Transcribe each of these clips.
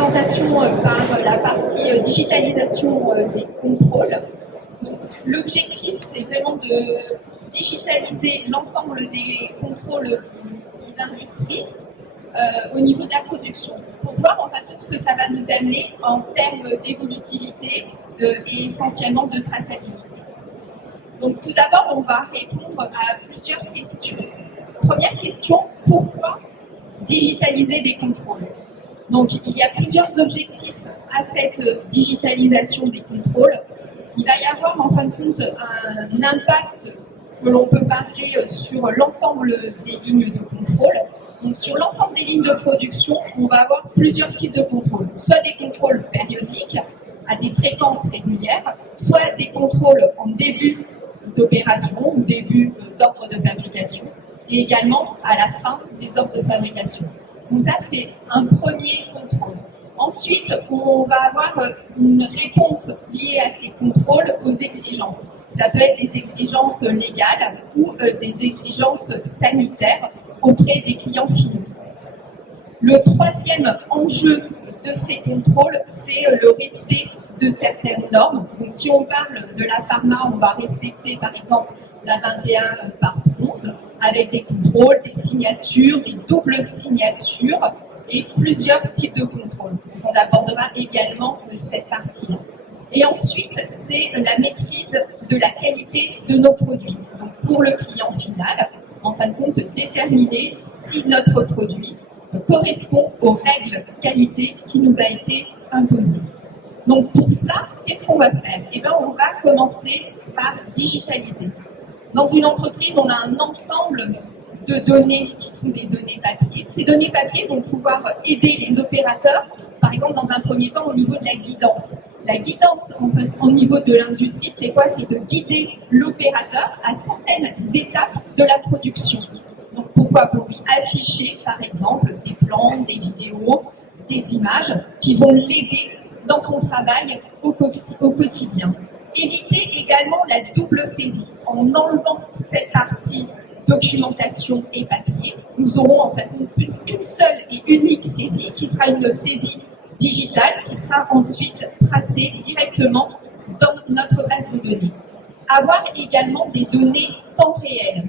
présentation par la partie digitalisation des contrôles. Donc, l'objectif, c'est vraiment de digitaliser l'ensemble des contrôles de l'industrie au niveau de la production, pour voir en fait ce que ça va nous amener en termes d'évolutivité et essentiellement de traçabilité. Donc tout d'abord, on va répondre à plusieurs questions. Première question, pourquoi digitaliser des contrôles? Donc il y a plusieurs objectifs à cette digitalisation des contrôles. Il va y avoir en fin de compte un impact que l'on peut parler sur l'ensemble des lignes de contrôle. Donc sur l'ensemble des lignes de production, on va avoir plusieurs types de contrôles. Soit des contrôles périodiques à des fréquences régulières, soit des contrôles en début d'opération ou début d'ordre de fabrication, et également à la fin des ordres de fabrication. Donc ça, c'est un premier contrôle. Ensuite, on va avoir une réponse liée à ces contrôles aux exigences. Ça peut être des exigences légales ou des exigences sanitaires auprès des clients finaux. Le troisième enjeu de ces contrôles, c'est le respect de certaines normes. Donc si on parle de la pharma, on va respecter par exemple la 21/11 avec des contrôles, des signatures, des doubles signatures et plusieurs types de contrôles. On abordera également cette partie-là. Et ensuite, c'est la maîtrise de la qualité de nos produits. Donc pour le client final, en fin de compte, déterminer si notre produit correspond aux règles qualité qui nous a été imposées. Donc pour ça, qu'est-ce qu'on va faire? Eh bien, on va commencer par digitaliser. Dans une entreprise, on a un ensemble de données qui sont des données papier. Ces données papier vont pouvoir aider les opérateurs, par exemple dans un premier temps au niveau de la guidance. La guidance au niveau de l'industrie, c'est quoi? C'est de guider l'opérateur à certaines étapes de la production. Donc pourquoi? Pour lui afficher, par exemple, des plans, des vidéos, des images qui vont l'aider dans son travail au quotidien. Éviter également la double saisie. En enlevant toute cette partie documentation et papier, nous aurons en fait qu'une seule et unique saisie qui sera une saisie digitale qui sera ensuite tracée directement dans notre base de données. Avoir également des données temps réel.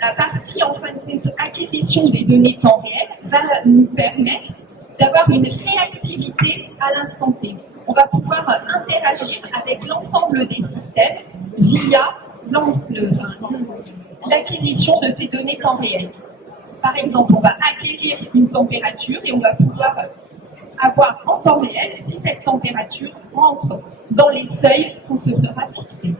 La partie en fin de compte acquisition des données temps réel va nous permettre d'avoir une réactivité à l'instant T. On va pouvoir interagir avec l'ensemble des systèmes via l'acquisition de ces données temps réel. Par exemple, on va acquérir une température et on va pouvoir avoir en temps réel si cette température rentre dans les seuils qu'on se fera fixer.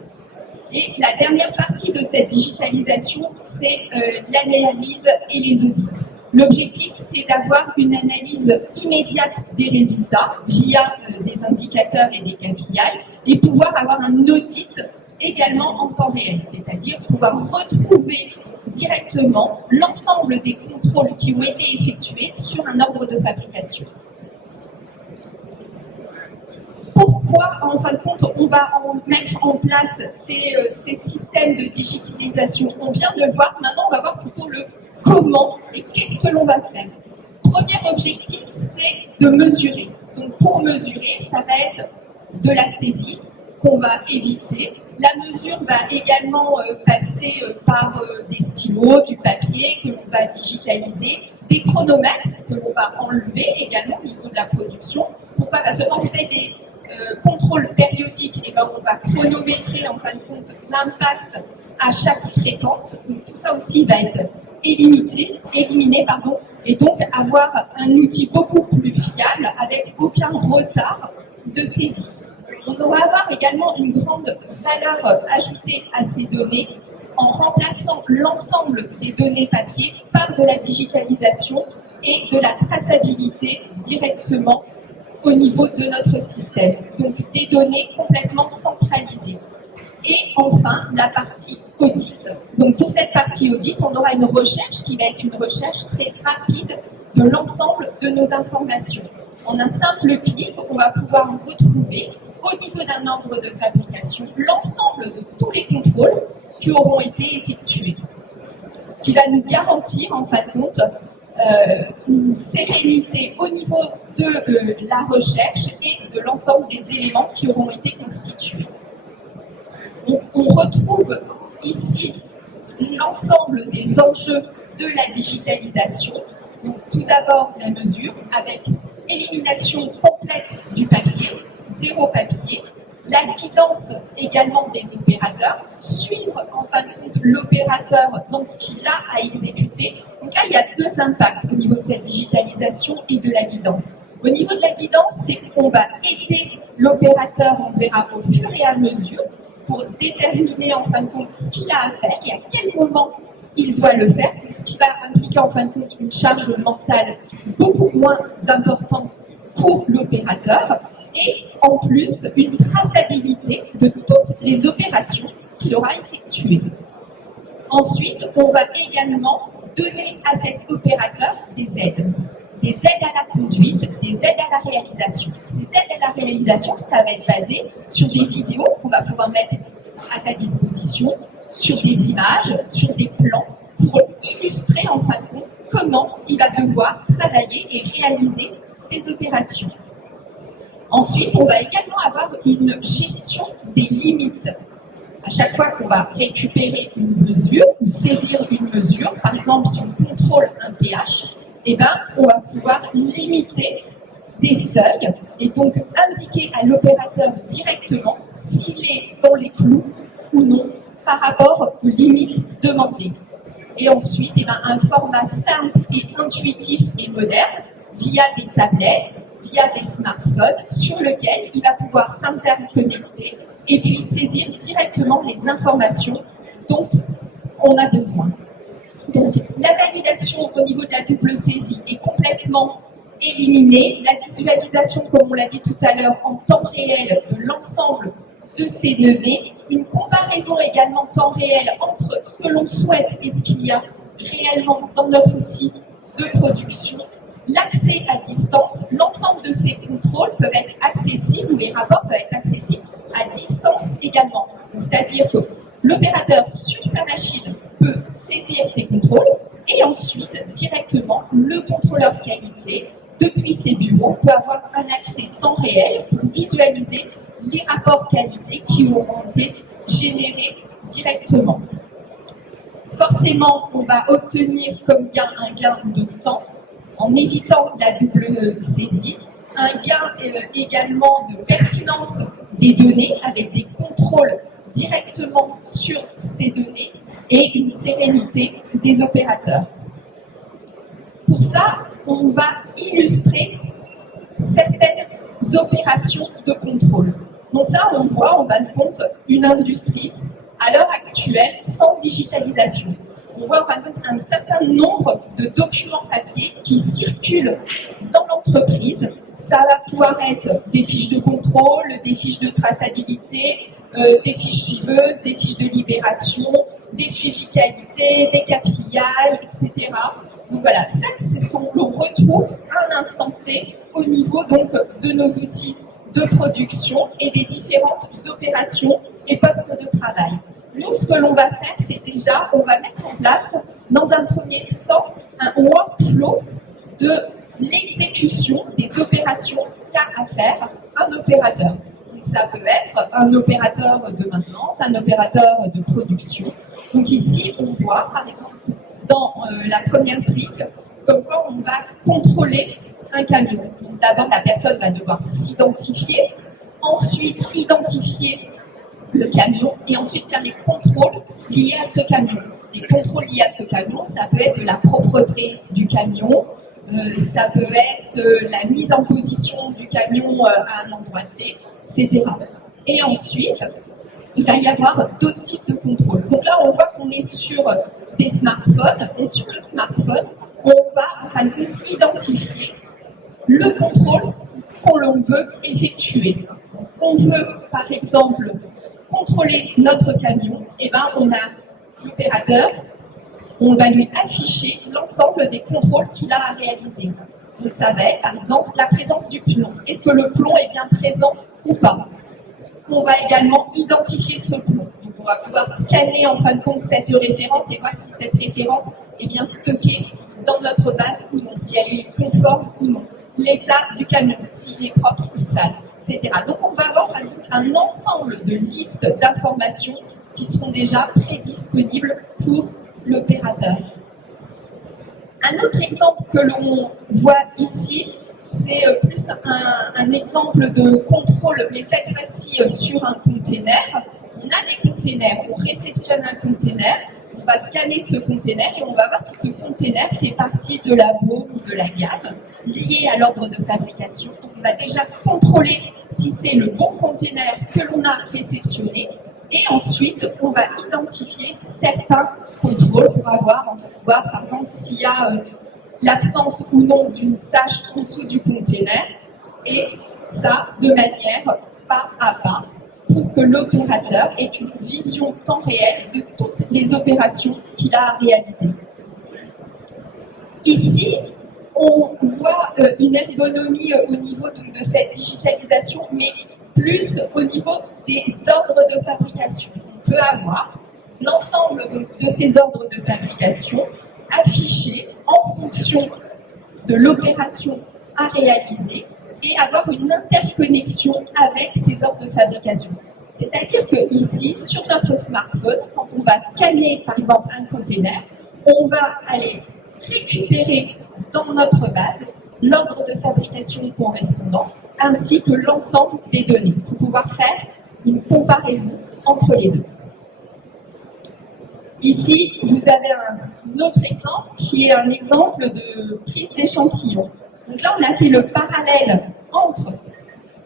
Et la dernière partie de cette digitalisation, c'est l'analyse et les audits. L'objectif, c'est d'avoir une analyse immédiate des résultats via des indicateurs et des KPI et pouvoir avoir un audit également en temps réel, c'est-à-dire pouvoir retrouver directement l'ensemble des contrôles qui ont été effectués sur un ordre de fabrication. Pourquoi, en fin de compte, on va mettre en place ces systèmes de digitalisation? On vient de le voir, maintenant on va voir plutôt le comment et qu'est-ce que l'on va faire. Premier objectif, c'est de mesurer. Donc pour mesurer, ça va être de la saisie qu'on va éviter. La mesure va également passer par des stylos, du papier que l'on va digitaliser, des chronomètres que l'on va enlever également au niveau de la production. Pourquoi? Parce que quand vous avez des contrôle périodique, et ben on va chronométrer en fin de compte l'impact à chaque fréquence. Donc tout ça aussi va être éliminé, et donc avoir un outil beaucoup plus fiable avec aucun retard de saisie. On va avoir également une grande valeur ajoutée à ces données en remplaçant l'ensemble des données papier par de la digitalisation et de la traçabilité directement au niveau de notre système. Donc des données complètement centralisées. Et enfin, la partie audit. Donc pour cette partie audit, on aura une recherche qui va être une recherche très rapide de l'ensemble de nos informations. En un simple clic, on va pouvoir retrouver au niveau d'un ordre de fabrication l'ensemble de tous les contrôles qui auront été effectués. Ce qui va nous garantir en fin de compte une sérénité au niveau de la recherche et de l'ensemble des éléments qui auront été constitués. On retrouve ici l'ensemble des enjeux de la digitalisation. Donc, tout d'abord, la mesure avec élimination complète du papier, zéro papier, la guidance également des opérateurs, suivre en fin de compte l'opérateur dans ce qu'il a à exécuter. Donc là, il y a deux impacts au niveau de cette digitalisation et de la guidance. Au niveau de la guidance, c'est qu'on va aider l'opérateur, on verra au fur et à mesure, pour déterminer en fin de compte ce qu'il a à faire et à quel moment il doit le faire, donc ce qui va impliquer en fin de compte une charge mentale beaucoup moins importante pour l'opérateur et en plus une traçabilité de toutes les opérations qu'il aura effectuées. Ensuite, on va également donner à cet opérateur des aides à la conduite, des aides à la réalisation. Ces aides à la réalisation, ça va être basé sur des vidéos qu'on va pouvoir mettre à sa disposition, sur des images, sur des plans, pour illustrer en fin de compte comment il va devoir travailler et réaliser ces opérations. Ensuite, on va également avoir une gestion des limites. À chaque fois qu'on va récupérer une mesure ou saisir une mesure, par exemple si on contrôle un pH, on va pouvoir limiter des seuils et donc indiquer à l'opérateur directement s'il est dans les clous ou non par rapport aux limites demandées. Et ensuite, un format simple et intuitif et moderne via des tablettes, via des smartphones sur lequel il va pouvoir s'interconnecter et puis saisir directement les informations dont on a besoin. Donc, la validation au niveau de la double saisie est complètement éliminée. La visualisation, comme on l'a dit tout à l'heure, en temps réel de l'ensemble de ces données. Une comparaison également temps réel entre ce que l'on souhaite et ce qu'il y a réellement dans notre outil de production. L'accès à distance, l'ensemble de ces contrôles peuvent être accessibles, ou les rapports peuvent être accessibles à distance également. C'est-à-dire que l'opérateur sur sa machine peut saisir des contrôles et ensuite directement le contrôleur qualité depuis ses bureaux peut avoir un accès temps réel pour visualiser les rapports qualité qui auront été générés directement. Forcément, on va obtenir comme gain un gain de temps en évitant la double saisie, un gain également de pertinence des données avec des contrôles directement sur ces données et une sérénité des opérateurs. Pour ça, on va illustrer certaines opérations de contrôle. Donc ça, on voit en fin de compte une industrie à l'heure actuelle sans digitalisation. On voit en fin de compte un certain nombre de documents papier qui circulent dans l'entreprise. Ça va pouvoir être des fiches de contrôle, des fiches de traçabilité, des fiches suiveuses, des fiches de libération, des suivis qualité, des KPI, etc. Donc voilà, ça c'est ce qu'on retrouve à un instant T au niveau donc de nos outils de production et des différentes opérations et postes de travail. Nous, ce que l'on va faire, c'est déjà, on va mettre en place, dans un premier temps, un workflow de l'exécution des opérations qu'a à faire un opérateur. Donc, ça peut être un opérateur de maintenance, un opérateur de production. Donc ici, on voit, par exemple, dans la première brique, comme quoi on va contrôler un camion. Donc d'abord, la personne va devoir s'identifier, ensuite identifier le camion et ensuite faire les contrôles liés à ce camion. Les contrôles liés à ce camion, ça peut être la propreté du camion, ça peut être la mise en position du camion à un endroit T, etc. Et ensuite, il va y avoir d'autres types de contrôles. Donc là, on voit qu'on est sur des smartphones et sur le smartphone, on va en fin de compte identifier le contrôle qu'on veut effectuer. On veut, par exemple, contrôler notre camion, et on a l'opérateur, on va lui afficher l'ensemble des contrôles qu'il a à réaliser. Donc ça va être, par exemple, la présence du plomb. Est-ce que le plomb est bien présent ou pas? On va également identifier ce plomb. Donc on va pouvoir scanner en fin de compte cette référence et voir si cette référence est bien stockée dans notre base ou non, si elle est conforme ou non, l'état du camion, s'il est propre ou sale, etc. Donc on va avoir en fin de compte un ensemble de listes d'informations qui seront déjà prédisponibles pour l'opérateur. Un autre exemple que l'on voit ici, c'est plus un exemple de contrôle, mais cette fois-ci sur un container. On a des containers, on réceptionne un container, on va scanner ce container et on va voir si ce container fait partie de la baume ou de la gamme liée à l'ordre de fabrication. Donc on va déjà contrôler si c'est le bon container que l'on a réceptionné. Et ensuite, on va identifier certains contrôles. On va voir par exemple s'il y a l'absence ou non d'une sache en dessous du container, et ça de manière pas à pas pour que l'opérateur ait une vision temps réel de toutes les opérations qu'il a à réaliser. Ici, on voit une ergonomie au niveau de cette digitalisation, mais plus au niveau des ordres de fabrication. On peut avoir l'ensemble de ces ordres de fabrication affichés en fonction de l'opération à réaliser et avoir une interconnexion avec ces ordres de fabrication. C'est-à-dire que ici, sur notre smartphone, quand on va scanner par exemple un container, on va aller récupérer dans notre base l'ordre de fabrication correspondant ainsi que l'ensemble des données pour pouvoir faire une comparaison entre les deux. Ici, vous avez un autre exemple qui est un exemple de prise d'échantillon. Donc là, on a fait le parallèle entre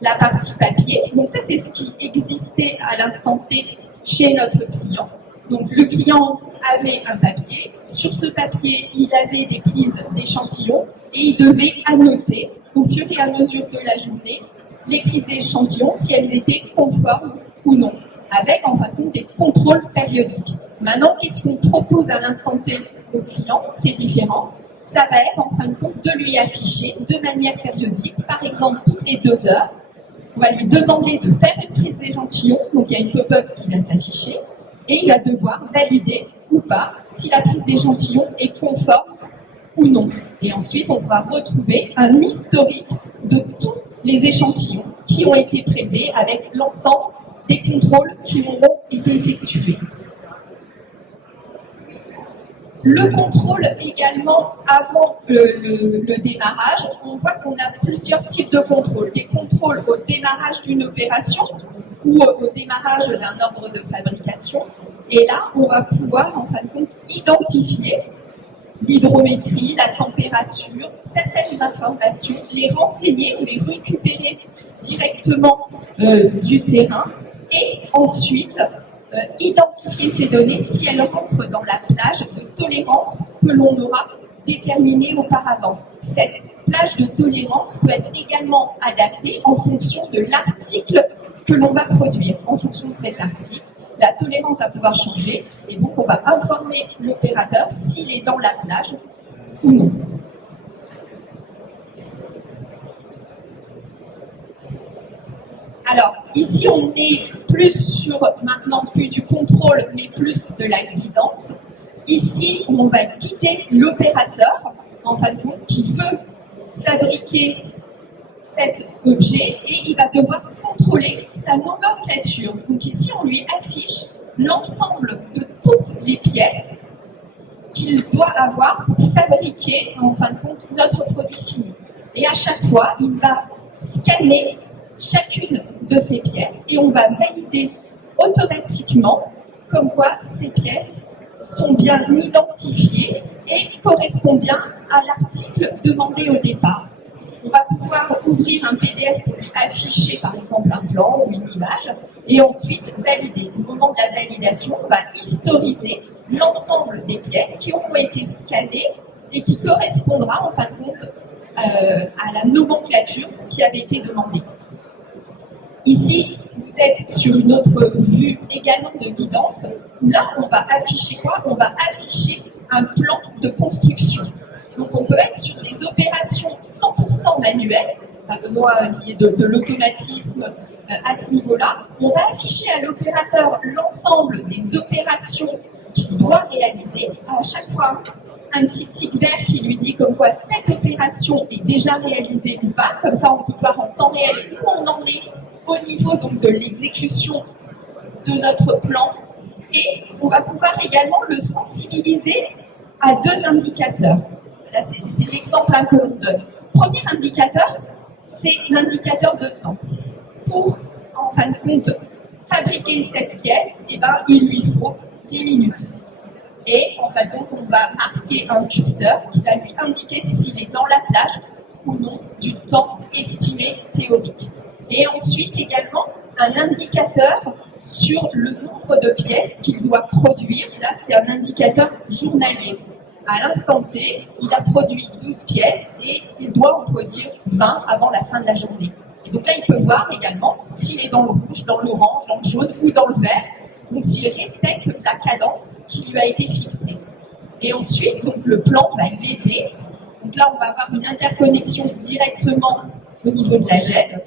la partie papier. Donc ça, c'est ce qui existait à l'instant T chez notre client. Donc le client avait un papier. Sur ce papier, il avait des prises d'échantillons et il devait annoter au fur et à mesure de la journée les prises d'échantillons si elles étaient conformes ou non, avec en fin de compte des contrôles périodiques. Maintenant, qu'est-ce qu'on propose à l'instant T au client? C'est différent. Ça va être en fin de compte de lui afficher de manière périodique, par exemple toutes les 2 heures. On va lui demander de faire une prise d'échantillon, donc il y a une pop-up qui va s'afficher, et il va devoir valider ou pas si la prise d'échantillon est conforme ou non. Et ensuite, on va retrouver un historique de tous les échantillons qui ont été prélevés avec l'ensemble des contrôles qui auront été effectués. Le contrôle également avant le démarrage, on voit qu'on a plusieurs types de contrôles. Des contrôles au démarrage d'une opération ou au démarrage d'un ordre de fabrication. Et là, on va pouvoir en fin de compte identifier l'hydrométrie, la température, certaines informations, les renseigner ou les récupérer directement du terrain et ensuite identifier ces données si elles rentrent dans la plage de tolérance que l'on aura déterminée auparavant. Cette plage de tolérance peut être également adaptée en fonction de l'article que l'on va produire. En fonction de cet article, la tolérance va pouvoir changer et donc on va informer l'opérateur s'il est dans la plage ou non. Alors, ici, on est plus sur, maintenant, plus du contrôle, mais plus de la guidance. Ici, on va guider l'opérateur, en fin de compte, qui veut fabriquer cet objet et il va devoir contrôler sa nomenclature. Donc ici, on lui affiche l'ensemble de toutes les pièces qu'il doit avoir pour fabriquer, en fin de compte, notre produit fini. Et à chaque fois, il va scanner chacune de ces pièces et on va valider automatiquement comme quoi ces pièces sont bien identifiées et correspondent bien à l'article demandé au départ. On va pouvoir ouvrir un PDF pour lui afficher par exemple un plan ou une image et ensuite valider. Au moment de la validation, on va historiser l'ensemble des pièces qui auront été scannées et qui correspondra en fin de compte à la nomenclature qui avait été demandée. Ici, vous êtes sur une autre vue également de guidance, où là, on va afficher quoi? On va afficher un plan de construction. Donc, on peut être sur des opérations 100% manuelles, pas besoin qu'il y ait de l'automatisme à ce niveau-là. On va afficher à l'opérateur l'ensemble des opérations qu'il doit réaliser. À chaque fois, un petit tic vert qui lui dit comme quoi cette opération est déjà réalisée ou pas. Comme ça, on peut voir en temps réel où on en est au niveau donc, de l'exécution de notre plan. Et on va pouvoir également le sensibiliser à deux indicateurs. Là, c'est l'exemple que l'on donne. Premier indicateur, c'est l'indicateur de temps. Pour, en fin de compte, fabriquer cette pièce, eh ben, il lui faut 10 minutes. Et en fin de compte, on va marquer un curseur qui va lui indiquer s'il est dans la plage ou non du temps estimé théorique. Et ensuite également un indicateur sur le nombre de pièces qu'il doit produire. Là, c'est un indicateur journalier. À l'instant T, il a produit 12 pièces et il doit en produire 20 avant la fin de la journée. Et donc là, il peut voir également s'il est dans le rouge, dans l'orange, dans le jaune ou dans le vert. Donc s'il respecte la cadence qui lui a été fixée. Et ensuite, donc, le plan va l'aider. Donc là, on va avoir une interconnexion directement au niveau de la GED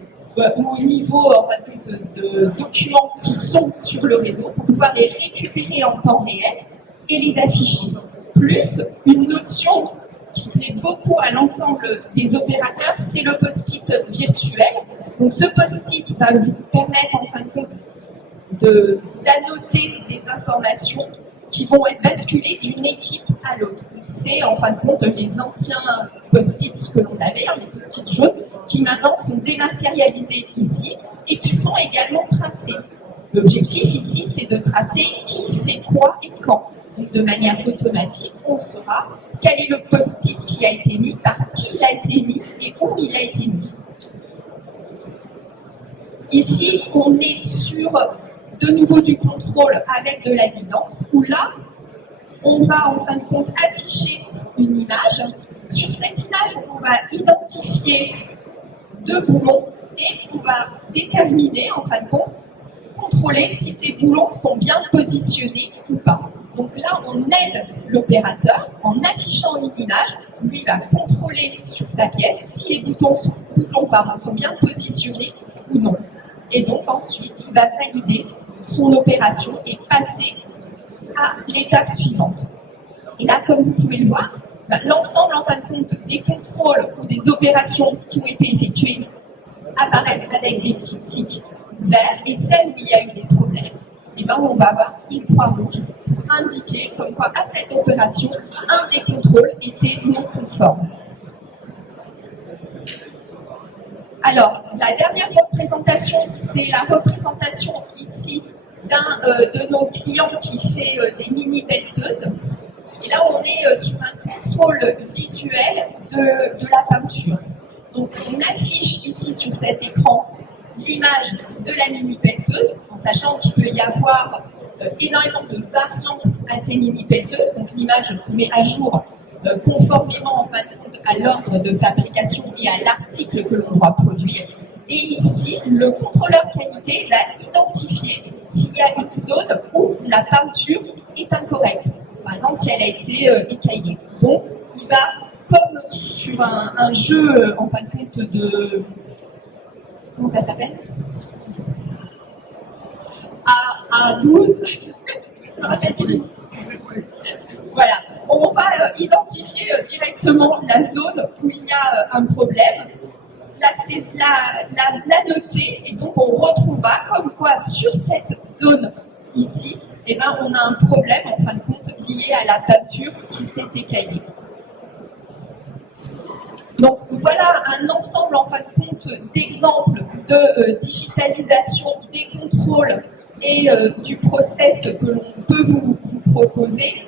ou au niveau en fin de compte, de documents qui sont sur le réseau pour pouvoir les récupérer en temps réel et les afficher. Plus une notion qui plaît beaucoup à l'ensemble des opérateurs, c'est le post-it virtuel. Donc ce post-it va vous permettre en fin de compte d'annoter des informations qui vont être basculées d'une équipe à l'autre. C'est en fin de compte les anciens post-it que l'on avait, les post-it jaunes, qui maintenant sont dématérialisés ici et qui sont également tracés. L'objectif ici, c'est de tracer qui fait quoi et quand. Donc, de manière automatique, on saura quel est le post-it qui a été mis, par qui il a été mis et où il a été mis. Ici, on est sur de nouveau du contrôle avec de la guidance, où là, on va en fin de compte afficher une image. Sur cette image, on va identifier deux boulons et on va déterminer, en fin de compte, contrôler si ces boulons sont bien positionnés ou pas. Donc là, on aide l'opérateur en affichant une image. Lui va contrôler sur sa pièce si les boulons sont bien positionnés ou non. Et donc ensuite, il va valider son opération et passer à l'étape suivante. Et là, comme vous pouvez le voir, l'ensemble en fin de compte des contrôles ou des opérations qui ont été effectuées apparaissent avec des petits tics verts, et celles où il y a eu des problèmes, et ben on va avoir une croix rouge pour indiquer comme quoi à cette opération, un des contrôles était non conforme. Alors, la dernière représentation, c'est la représentation ici d'un de nos clients qui fait des mini-pelleteuses. Et là, on est sur un contrôle visuel de la peinture. Donc, on affiche ici sur cet écran l'image de la mini-pelleteuse, en sachant qu'il peut y avoir énormément de variantes à ces mini-pelleteuses. Donc, l'image se met à jour conformément en fin de compte à l'ordre de fabrication et à l'article que l'on doit produire. Et ici, le contrôleur qualité va identifier s'il y a une zone où la peinture est incorrecte. Par exemple, si elle a été écaillée. Donc, il va, comme sur un jeu en fin de compte de... Comment ça s'appelle? À 12. Voilà, on va identifier directement la zone où il y a un problème, la noter, et donc on retrouvera comme quoi sur cette zone ici, eh ben, on a un problème en fin de compte lié à la peinture qui s'est écaillée. Donc voilà un ensemble en fin de compte d'exemples de digitalisation des contrôles et du process que l'on peut vous proposer.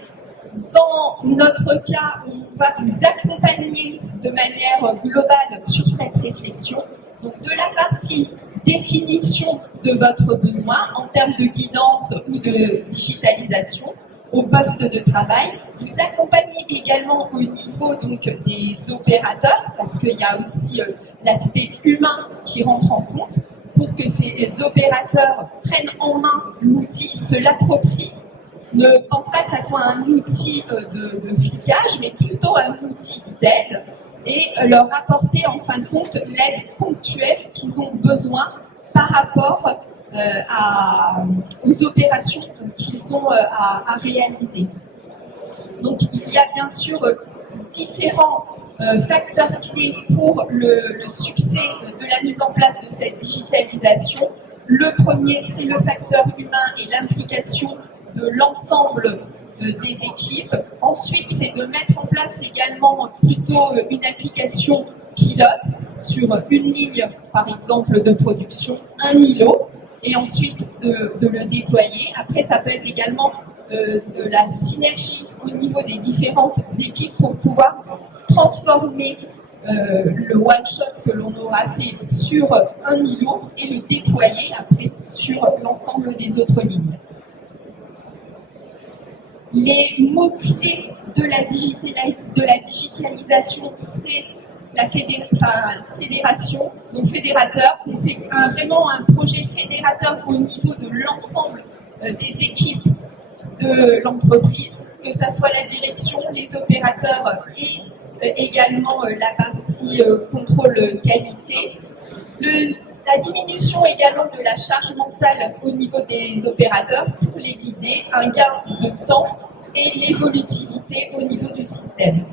Dans notre cas, on va vous accompagner de manière globale sur cette réflexion. Donc de la partie définition de votre besoin en termes de guidance ou de digitalisation au poste de travail. Vous accompagnez également au niveau donc, des opérateurs, parce qu'il y a aussi l'aspect humain qui rentre en compte, pour que ces opérateurs prennent en main l'outil, se l'approprient, ne pensent pas que ça soit un outil de flicage, mais plutôt un outil d'aide, et leur apporter en fin de compte l'aide ponctuelle qu'ils ont besoin par rapport aux opérations qu'ils ont à réaliser. Donc il y a bien sûr différents facteurs clés pour le succès de la mise en place de cette digitalisation. Le premier, c'est le facteur humain et l'implication de l'ensemble des équipes. Ensuite, c'est de mettre en place également plutôt une application pilote sur une ligne, par exemple, de production, un îlot, et ensuite de le déployer. Après, ça peut être également de la synergie au niveau des différentes équipes pour pouvoir transformer le one-shot que l'on aura fait sur un îlot et le déployer après sur l'ensemble des autres lignes. Les mots-clés de la digitalisation, c'est la fédération, donc fédérateur. C'est vraiment un projet fédérateur au niveau de l'ensemble des équipes de l'entreprise, que ce soit la direction, les opérateurs et également la partie contrôle qualité. La diminution également de la charge mentale au niveau des opérateurs pour les guider, un gain de temps et l'évolutivité au niveau du système.